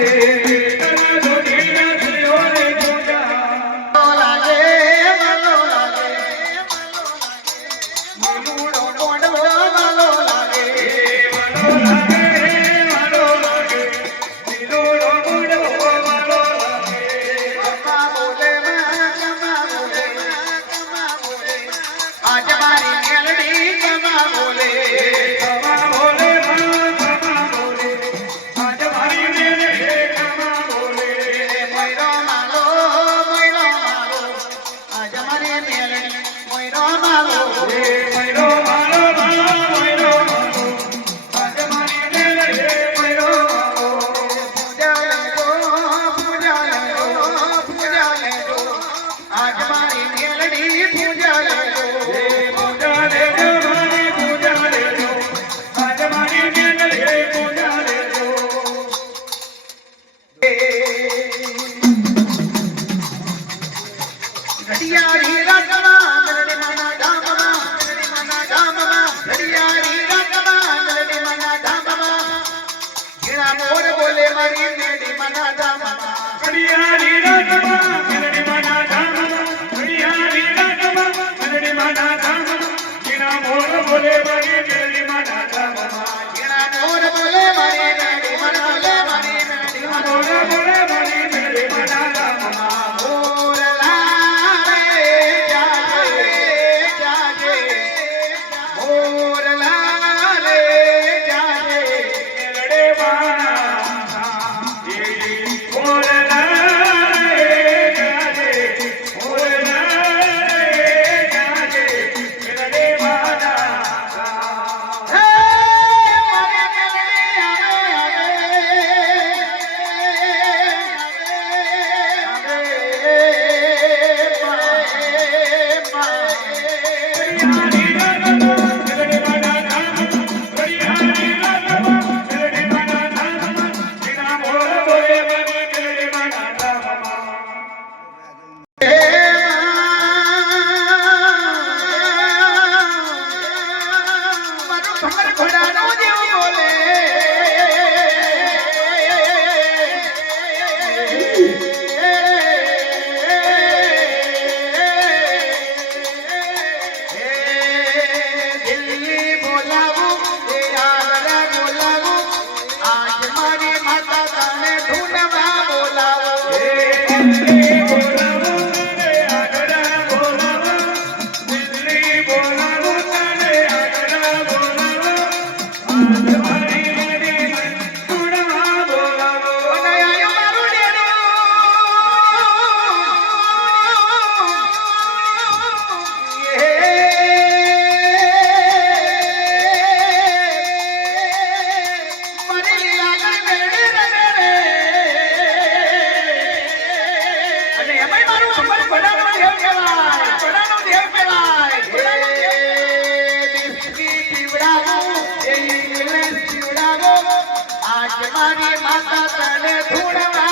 você. Amen. हमारी माता तने ढूंढवा